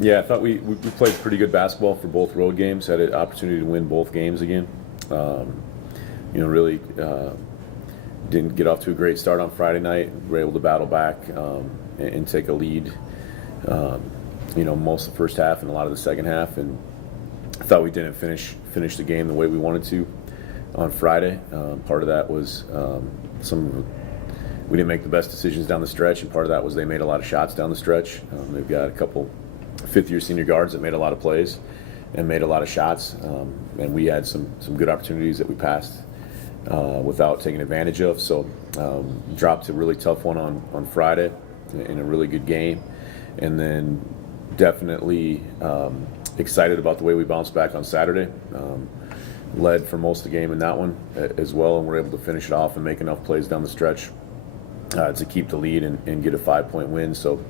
Yeah, I thought we played pretty good basketball for both road games. Had an opportunity to win both games again. Really didn't get off to a great start on Friday night. We were able to battle back and take a lead. Most of the first half and a lot of the second half, and I thought we didn't finish the game the way we wanted to on Friday. Part of that was we didn't make the best decisions down the stretch, and part of that was they made a lot of shots down the stretch. They've got a couple fifth-year senior guards that made a lot of plays and made a lot of shots, and we had some good opportunities that we passed without taking advantage of. So dropped a really tough one on Friday in a really good game, and then definitely excited about the way we bounced back on Saturday. Led for most of the game in that one as well, and we're able to finish it off and make enough plays down the stretch to keep the lead and get a 5-point win. So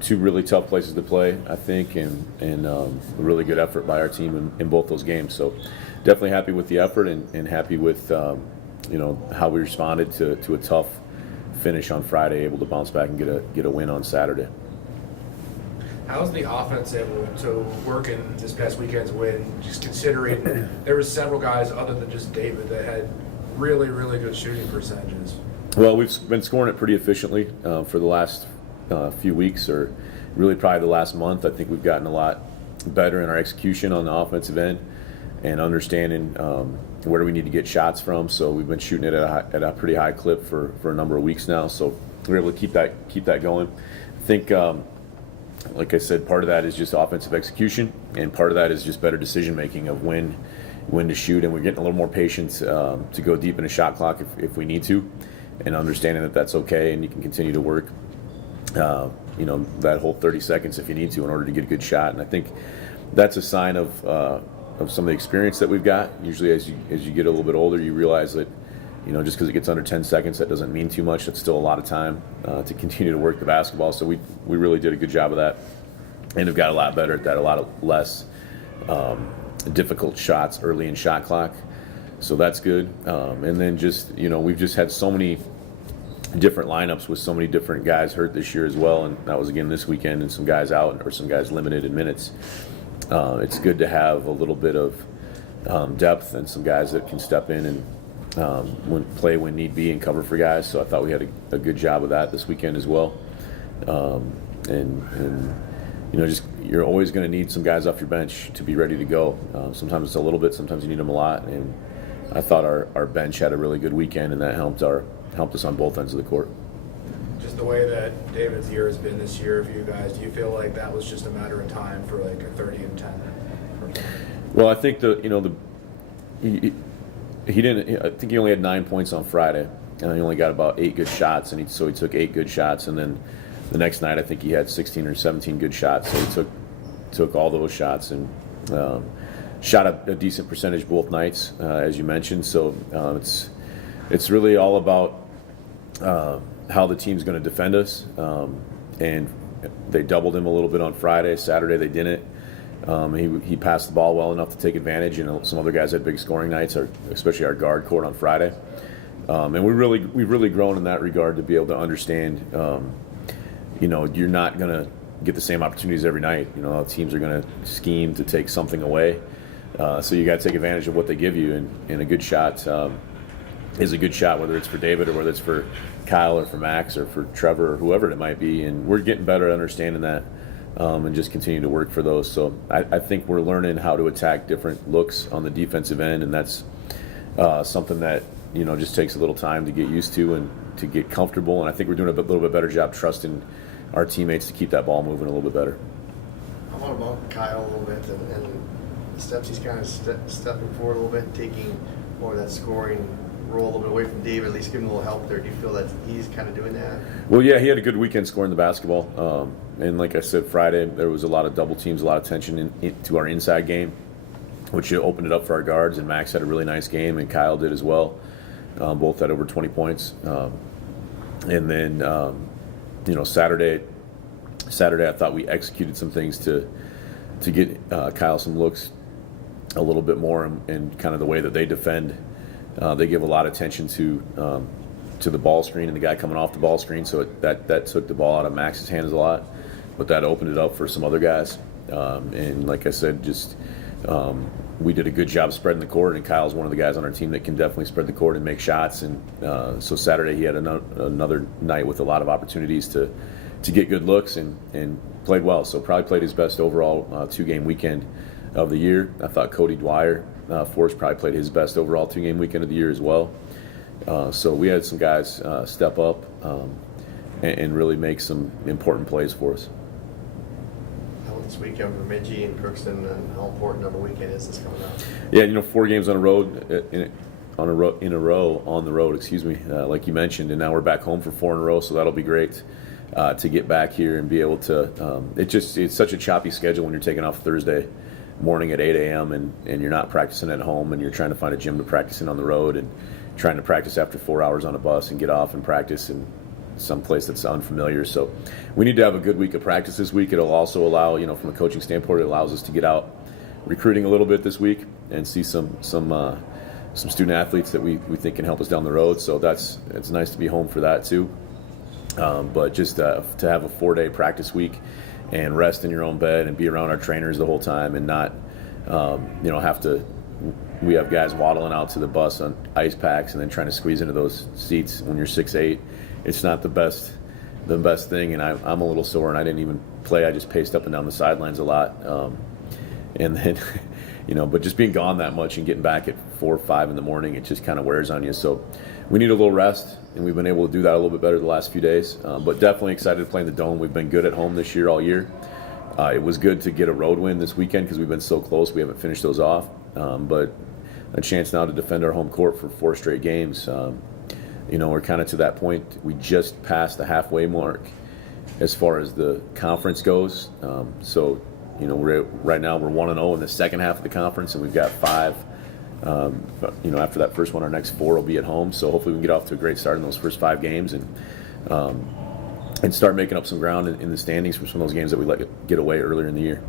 two really tough places to play, I think, and a really good effort by our team in both those games. So definitely happy with the effort and happy with how we responded to a tough finish on Friday, able to bounce back and get a win on Saturday. How was the offense able to work in this past weekend's win, just considering there were several guys other than just David that had really, really good shooting percentages? Well, we've been scoring it pretty efficiently for the last few weeks, or really probably the last month. I think we've gotten a lot better in our execution on the offensive end and understanding where do we need to get shots from. So we've been shooting it at a pretty high clip for a number of weeks now. So we're able to keep that going. I think, like I said, part of that is just offensive execution, and part of that is just better decision making of when to shoot, and we're getting a little more patience to go deep in a shot clock if we need to, and understanding that that's okay, and you can continue to work that whole 30 seconds if you need to in order to get a good shot. And I think that's a sign of some of the experience that we've got. Usually as you get a little bit older, you realize that just because it gets under 10 seconds, that doesn't mean too much. That's still a lot of time to continue to work the basketball. So we really did a good job of that, and have got a lot better at that, a lot of less difficult shots early in shot clock. So that's good. And then we've just had so many different lineups with so many different guys hurt this year as well, and that was again this weekend, and some guys out or some guys limited in minutes. It's good to have a little bit of depth and some guys that can step in and play when need be and cover for guys. So I thought we had a good job of that this weekend as well. Just you're always going to need some guys off your bench to be ready to go. Sometimes it's a little bit, sometimes you need them a lot. And I thought our bench had a really good weekend, and that helped us on both ends of the court. Just the way that David's year has been this year for you guys, do you feel like that was just a matter of time for like a 30-10? Well, I think he didn't. I think he only had 9 points on Friday, and he only got about 8 good shots, and he took 8 good shots, and then the next night I think he had 16 or 17 good shots. So he took all those shots and shot a decent percentage both nights, as you mentioned. So it's really all about how the team's going to defend us, and they doubled him a little bit on Friday. Saturday they didn't. He passed the ball well enough to take advantage. Some other guys had big scoring nights, especially our guard court on Friday. And we've really grown in that regard to be able to understand. You're not going to get the same opportunities every night. Teams are going to scheme to take something away. So you got to take advantage of what they give you. And a good shot is a good shot, whether it's for David or whether it's for Kyle or for Max or for Trevor or whoever it might be. And we're getting better at understanding that. And just continue to work for those. So I think we're learning how to attack different looks on the defensive end, and that's something that just takes a little time to get used to and to get comfortable. And I think we're doing a little bit better job trusting our teammates to keep that ball moving a little bit better. I want about Kyle a little bit and the steps he's kind of stepping forward a little bit, taking more of that scoring role a little bit away from David, at least give him a little help there. Do you feel that he's kind of doing that? Well, yeah, he had a good weekend scoring the basketball. And like I said, Friday there was a lot of double teams, a lot of tension into our inside game, which opened it up for our guards. And Max had a really nice game, and Kyle did as well. Both had over 20 points. And then, Saturday I thought we executed some things to get Kyle some looks a little bit more, and kind of the way that they defend. They give a lot of attention to the ball screen and the guy coming off the ball screen, so that took the ball out of Max's hands a lot. but that opened it up for some other guys. And like I said, we did a good job spreading the court, and Kyle's one of the guys on our team that can definitely spread the court and make shots. And so Saturday he had another night with a lot of opportunities to get good looks and played well. So probably played his best overall 2-game weekend of the year. I thought Cody Dwyer for us probably played his best overall 2-game weekend of the year as well. So we had some guys step up and really make some important plays for us. This weekend for Bemidji and Crookston, and how important of a weekend is this coming up? Yeah, 4 games on a row on the road. Excuse me, like you mentioned, and now we're back home for 4 in a row. So that'll be great to get back here and be able to. It's such a choppy schedule when you're taking off Thursday morning at 8 a.m. and you're not practicing at home, and you're trying to find a gym to practice in on the road, and trying to practice after 4 hours on a bus and get off and practice in some place that's unfamiliar. So we need to have a good week of practice this week. It'll also allow, from a coaching standpoint, it allows us to get out recruiting a little bit this week and see some student athletes that we think can help us down the road. So it's nice to be home for that too. But just to have a 4-day practice week and rest in your own bed and be around our trainers the whole time and not have to. We have guys waddling out to the bus on ice packs and then trying to squeeze into those seats when you're 6'8". It's not the best thing, and I'm a little sore, and I didn't even play. I just paced up and down the sidelines a lot, and then, but just being gone that much and getting back at 4 or 5 in the morning, it just kind of wears on you. So we need a little rest, and we've been able to do that a little bit better the last few days. But definitely excited to play in the Dome. We've been good at home this year all year. It was good to get a road win this weekend because we've been so close. We haven't finished those off, but a chance now to defend our home court for 4 straight games. We're kind of to that point. We just passed the halfway mark as far as the conference goes. So right now we're 1-0 in the second half of the conference, and we've got 5. After that first one, our next 4 will be at home. So hopefully we can get off to a great start in those first 5 games and start making up some ground in the standings for some of those games that we let get away earlier in the year.